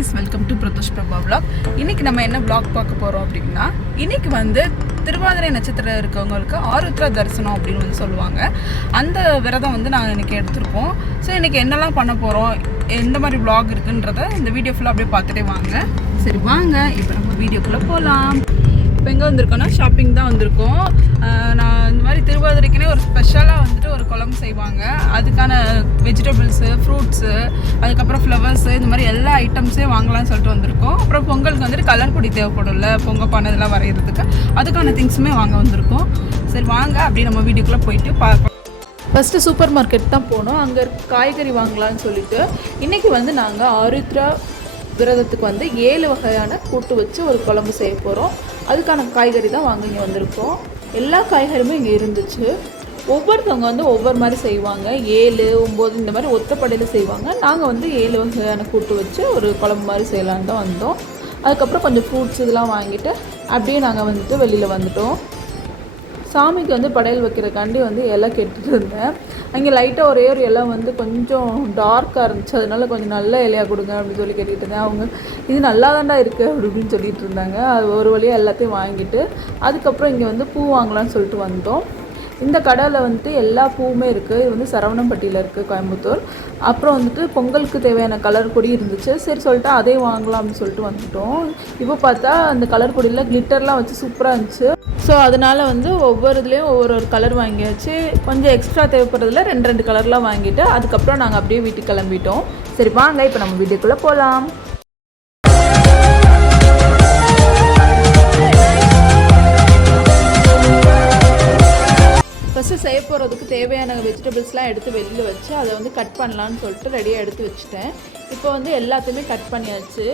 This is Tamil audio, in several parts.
guys, welcome to Prathush Prabha vlog. இன்னைக்கு நம்ம என்ன vlog பார்க்க போறோம் அப்படினா, இன்னைக்கு வந்து திருவாதிரை நட்சத்திரம் இருக்கவங்களுக்கு ஆருத்ரா தரிசனம் அப்படின்னு வந்து சொல்லுவாங்க. அந்த விரதம் வந்து நாங்கள் இன்னைக்கு எடுத்துருக்கோம். ஸோ இன்னைக்கு என்னெல்லாம் பண்ண போகிறோம், எந்த மாதிரி vlog இருக்குன்றத இந்த வீடியோ ஃபுல்லாக அப்படியே பார்த்துட்டே வாங்க. சரி வாங்க, இப்போ நம்ம வீடியோக்குள்ளே போகலாம். இப்போ எங்கே வந்திருக்கோன்னா ஷாப்பிங் தான் வந்திருக்கோம். நான் இந்த மாதிரி திருவாதிரைக்குனே ஒரு ஸ்பெஷலாக வந்துட்டு ஒரு குழம்பு செய்வாங்க. அதுக்கான வெஜிடபிள்ஸு, ஃப்ரூட்ஸு, அதுக்கப்புறம் ஃப்ளவர்ஸு, இந்த மாதிரி எல்லா ஐட்டம்ஸையும் வாங்கலாம்னு சொல்லிட்டு வந்திருக்கோம். அப்புறம் பொங்கலுக்கு வந்துட்டு கலர் பொடி தேவைப்படும்ல, பொங்கல் பானை இதெல்லாம் வரைகிறதுக்கு, அதுக்கான திங்ஸுமே வாங்க வந்திருக்கோம். சரி வாங்க அப்படியே நம்ம வீடியோக்குள்ளே போயிட்டு பார்க்கலாம். ஃபஸ்ட்டு சூப்பர் மார்க்கெட் தான் போனோம். அங்கே காய்கறி வாங்கலான்னு சொல்லிட்டு இன்றைக்கி வந்து நாங்கள் ஆருத்ரா விரதத்துக்கு வந்து 7 வகையான கூட்டு வச்சு ஒரு குழம்பு செய்ய போகிறோம். அதுக்கான காய்கறி தான் வாங்க இங்கே வந்திருக்கோம். எல்லா காய்கறியுமே இங்கே இருந்துச்சு. ஒவ்வொருத்தவங்க வந்து ஒவ்வொரு மாதிரி செய்வாங்க. 7, 9 இந்த மாதிரி ஒத்தப்படையில் செய்வாங்க. நாங்கள் வந்து 7 வகையான கூட்டு வச்சு ஒரு குழம்பு மாதிரி செய்யலான்னு தான் வந்தோம். அதுக்கப்புறம் கொஞ்சம் ஃப்ரூட்ஸ் இதெல்லாம் வாங்கிட்டு அப்படியே நாங்கள் வந்துட்டு வெளியில் வந்துட்டோம். சாமிக்கு வந்து படையல் வைக்கிறக்காண்டி வந்து இலை கேட்டுட்டு இருந்தேன். அங்கே லைட்டாக ஒரே ஒரு இலை வந்து கொஞ்சம் டார்க்காக இருந்துச்சு, அதனால கொஞ்சம் நல்ல இலையாக கொடுங்க அப்படின்னு சொல்லி கேட்டுட்டு இருந்தேன். அவங்க இது நல்லா தாண்டா இருக்குது அப்படின்னு சொல்லிட்டு இருந்தாங்க. அது ஒரு வழியாக எல்லாத்தையும் வாங்கிட்டு அதுக்கப்புறம் இங்கே வந்து பூ வாங்கலான்னு சொல்லிட்டு வந்தோம். இந்த கடையில் வந்துட்டு எல்லா பூவுமே இருக்குது. இது வந்து சரவணம்பட்டியில் இருக்குது, கோயம்புத்தூர். அப்புறம் வந்துட்டு பொங்கலுக்கு தேவையான கலர் பொடி இருந்துச்சு. சரி சொல்லிட்டு அதே வாங்கலாம் அப்படின்னு சொல்லிட்டு வந்துட்டோம். இப்போ பார்த்தா அந்த கலர் பொடியில் கிளிட்டர்லாம் வச்சு சூப்பராக இருந்துச்சு. ஸோ அதனால் வந்து ஒவ்வொரு இதுலேயும் ஒவ்வொரு கலர் வாங்கியாச்சு. கொஞ்சம் எக்ஸ்ட்ரா தேவைப்படுறதுல 2 கலர்லாம் வாங்கிட்டு அதுக்கப்புறம் நாங்கள் அப்படியே வீட்டுக்கு கிளம்பிட்டோம். சரி வாங்க இப்போ நம்ம வீட்டுக்குள்ளே போகலாம். ஃபஸ்ட்டு செய்ய போகிறதுக்கு தேவையான வெஜிடபிள்ஸ்லாம் எடுத்து வெளியில் வச்சு அதை வந்து கட் பண்ணலான்னு சொல்லிட்டு ரெடியாக எடுத்து வச்சுட்டேன். இப்போ வந்து எல்லாத்தையுமே கட் பண்ணியாச்சு.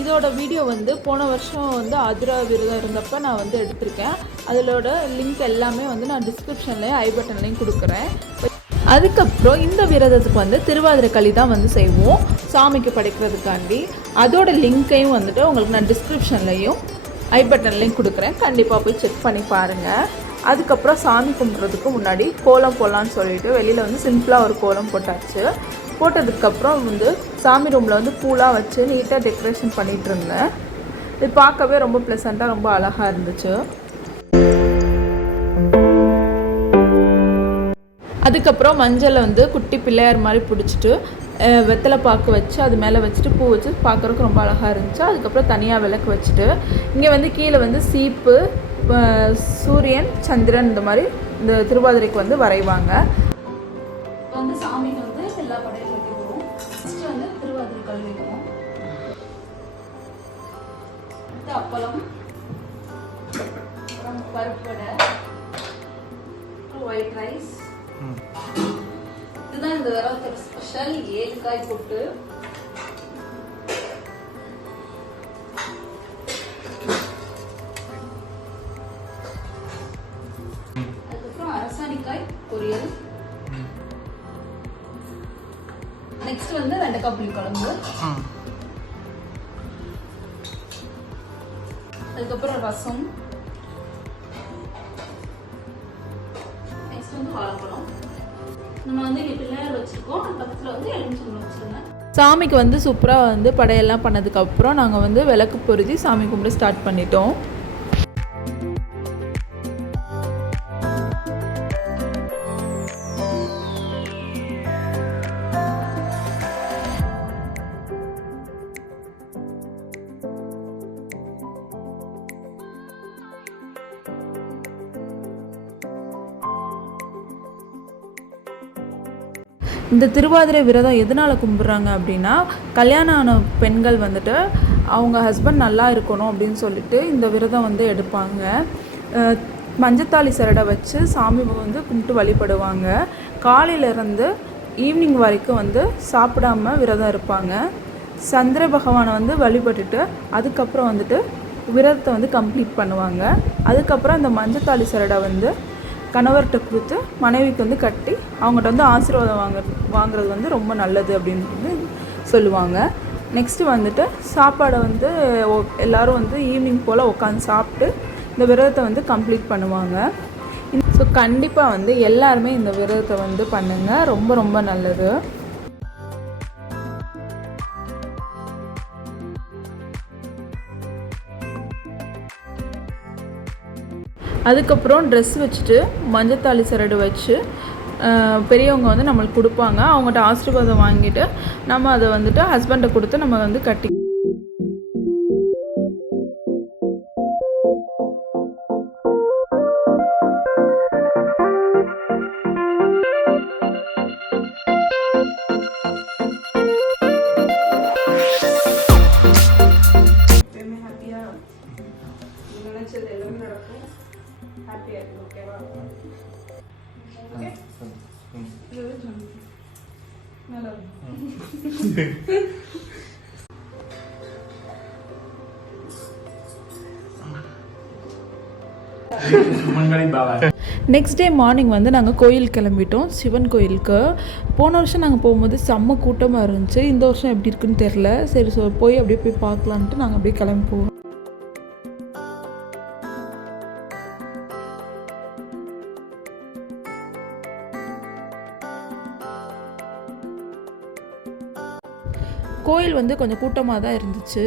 இதோட வீடியோ வந்து போன வருஷம் வந்து ஆருத்ரா விரதம் இருந்தப்போ நான் வந்து எடுத்திருக்கேன். அதோட லிங்க் எல்லாமே வந்து நான் டிஸ்கிரிப்ஷன்லேயும் ஐ பட்டன்லேயும் கொடுக்குறேன். அதுக்கப்புறம் இந்த விரதத்துக்கு வந்து திருவாதிரை களி தான் வந்து செய்வோம் சாமிக்கு படைக்கிறதுக்காண்டி. அதோட லிங்க்கையும் வந்துட்டு உங்களுக்கு நான் டிஸ்கிரிப்ஷன்லேயும் ஐ பட்டன்லேயும் கொடுக்குறேன். கண்டிப்பாக போய் செக் பண்ணி பாருங்கள். அதுக்கப்புறம் சாமி கும்பிட்றதுக்கு முன்னாடி கோலம் போடலான்னு சொல்லிட்டு வெளியில் வந்து சிம்பிளாக ஒரு கோலம் போட்டாச்சு. போட்டதுக்கப்புறம் வந்து சாமி ரூமில் வந்து பூலாம் வச்சு நீட்டாக டெக்கரேஷன் பண்ணிகிட்டு இருந்தேன். இது பார்க்கவே ரொம்ப ப்ளசண்ட்டாக ரொம்ப அழகாக இருந்துச்சு. அதுக்கப்புறம் மஞ்சளை வந்து குட்டி பிள்ளையார் மாதிரி பிடிச்சிட்டு வெத்தலை பாக்கு வச்சு அது மேலே வச்சுட்டு பூ வச்சு பார்க்குறதுக்கு ரொம்ப அழகாக இருந்துச்சு. அதுக்கப்புறம் தனியாக விளக்கு வச்சுட்டு இங்கே வந்து கீழே வந்து சீப்பு, சூரியன், சந்திரன் இந்த மாதிரி இந்த திருவாதிரைக்கு வந்து வரைவாங்க. வந்து சாமிக்கு வந்து எல்லா படையும் வைக்க போகிறோம். ஃபஸ்ட்டு வந்து திருவாதிரை கல் வைக்கிறோம். அப்பளம், அப்புறம் பருப்பு வடை, ஒயிட் ரைஸ். இதுதான் இந்த தடவை ஸ்பெஷல் 7 காய் போட்டு. அதுக்கப்புறம் அரசாணிக்காய் பொரியல். நெக்ஸ்ட் வந்து வெண்டைக்காய் புளி குழம்பு. அதுக்கப்புறம் ரசம். நெக்ஸ்ட் வந்து வாழைப்பழம். நம்ம வந்து இங்கே பிள்ளையார் வச்சுருக்கோம். அது பக்கத்தில் வந்து எலுமிச்சம்பழம் வச்சுருந்தேன். சாமிக்கு வந்து சூப்பராக வந்து படையெல்லாம் பண்ணதுக்கப்புறம் நாங்கள் வந்து விளக்கு பொருத்தி சாமி கும்பிட ஸ்டார்ட் பண்ணிட்டோம். இந்த திருவாதிரை விரதம் எதனால் கும்பிட்றாங்க அப்படின்னா, கல்யாணம் ஆன பெண்கள் வந்துட்டு அவங்க ஹஸ்பண்ட் நல்லா இருக்கணும் அப்படின்னு சொல்லிட்டு இந்த விரதம் வந்து எடுப்பாங்க. மஞ்சத்தாளி சரடை வச்சு சாமி வந்து கும்பிட்டு வழிபடுவாங்க. காலையிலேருந்து ஈவினிங் வரைக்கும் வந்து சாப்பிடாம விரதம் இருப்பாங்க. சந்திர பகவானை வந்து வழிபட்டுட்டு அதுக்கப்புறம் வந்துட்டு விரதத்தை வந்து கம்ப்ளீட் பண்ணுவாங்க. அதுக்கப்புறம் அந்த மஞ்சத்தாளி சரடை வந்து கணவர்கிட்ட கொடுத்து மனைவிக்கு வந்து கட்டி அவங்ககிட்ட வந்து ஆசீர்வாதம் வாங்குறது வந்து ரொம்ப நல்லது அப்படின்னு வந்து சொல்லுவாங்க. நெக்ஸ்ட்டு வந்துட்டு சாப்பாடை வந்து எல்லோரும் வந்து ஈவினிங் போல் உட்காந்து சாப்பிட்டு இந்த விரதத்தை வந்து கம்ப்ளீட் பண்ணுவாங்க. ஸோ கண்டிப்பாக வந்து எல்லாருமே இந்த விரதத்தை வந்து பண்ணுங்கள், ரொம்ப ரொம்ப நல்லது. அதுக்கப்புறம் ட்ரெஸ் வச்சுட்டு மஞ்சத்தாளி சரடு வச்சு பெரியவங்க வந்து நம்மளுக்கு கொடுப்பாங்க. அவங்ககிட்ட ஆசீர்வாதம் வாங்கிட்டு நம்ம அதை வந்துட்டு ஹஸ்பண்டை கொடுத்து நம்ம வந்து கட்டி நெக்ஸ்ட் டே மார்னிங் வந்து நாங்கள் கோயில் கிளம்பிட்டோம், சிவன் கோயிலுக்கு. போன வருஷம் நாங்கள் போகும்போது செம்ம கூட்டமாக இருந்துச்சு. இந்த வருஷம் எப்படி இருக்குன்னு தெரில. சரி போய் அப்படியே போய் பார்க்கலான்ட்டு நாங்கள் அப்படியே கிளம்பி போவோம். கோயில் வந்து கொஞ்சம் கூட்டமாக தான் இருந்துச்சு.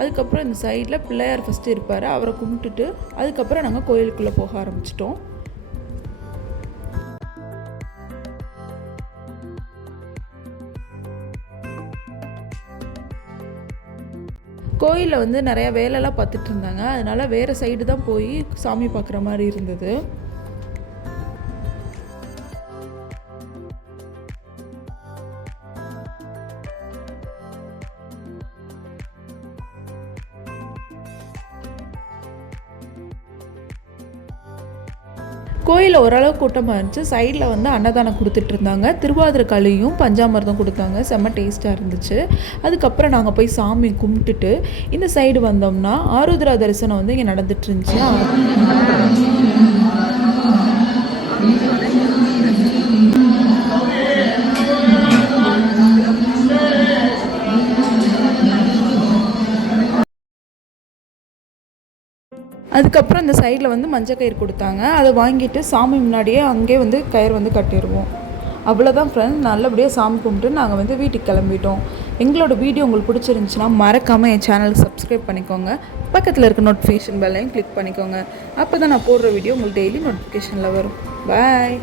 அதுக்கப்புறம் இந்த சைடில் பிள்ளையார் ஃபஸ்ட்டு இருப்பார், அவரை கும்பிட்டுட்டு அதுக்கப்புறம் நாங்கள் கோயிலுக்குள்ளே போக ஆரம்பிச்சிட்டோம். கோயிலில் வந்து நிறையா வேலைலாம் பார்த்துட்டு இருந்தாங்க. அதனால் வேறு சைடு தான் போய் சாமி பார்க்குற மாதிரி இருந்தது. கோயிலில் ஓரளவு கூட்டமாக இருந்துச்சு. சைடில் வந்து அன்னதானம் கொடுத்துட்டு இருந்தாங்க. திருவாதிரை களியும் பஞ்சாமிர்தம் கொடுத்தாங்க. செம்ம டேஸ்ட்டாக இருந்துச்சு. அதுக்கப்புறம் நாங்கள் போய் சாமி கும்பிட்டுட்டு இந்த சைடு வந்தோம்னா ஆருத்ரா தரிசனம் வந்து இங்கே நடந்துட்டு இருந்துச்சு. அதுக்கப்புறம் இந்த சைடில் வந்து மஞ்சள் கயிறு கொடுத்தாங்க. அதை வாங்கிட்டு சாமி முன்னாடியே அங்கேயே வந்து கயிறு வந்து கட்டிடுவோம். அவ்வளோதான் ஃப்ரெண்ட்ஸ். நல்லபடியாக சாமி கும்பிட்டு நாங்கள் வந்து வீட்டுக்கு கிளம்பிட்டோம். எங்களோட வீடியோ உங்களுக்கு பிடிச்சிருந்துச்சுன்னா மறக்காமல் என் சேனலுக்கு சப்ஸ்கிரைப் பண்ணிக்கோங்க. பக்கத்தில் இருக்க நோட்டிஃபிகேஷன் பெல்லையும் கிளிக் பண்ணிக்கோங்க. அப்போ தான் நான் போடுற வீடியோ உங்களுக்கு டெய்லி நோட்டிஃபிகேஷனில் வரும். பாய்.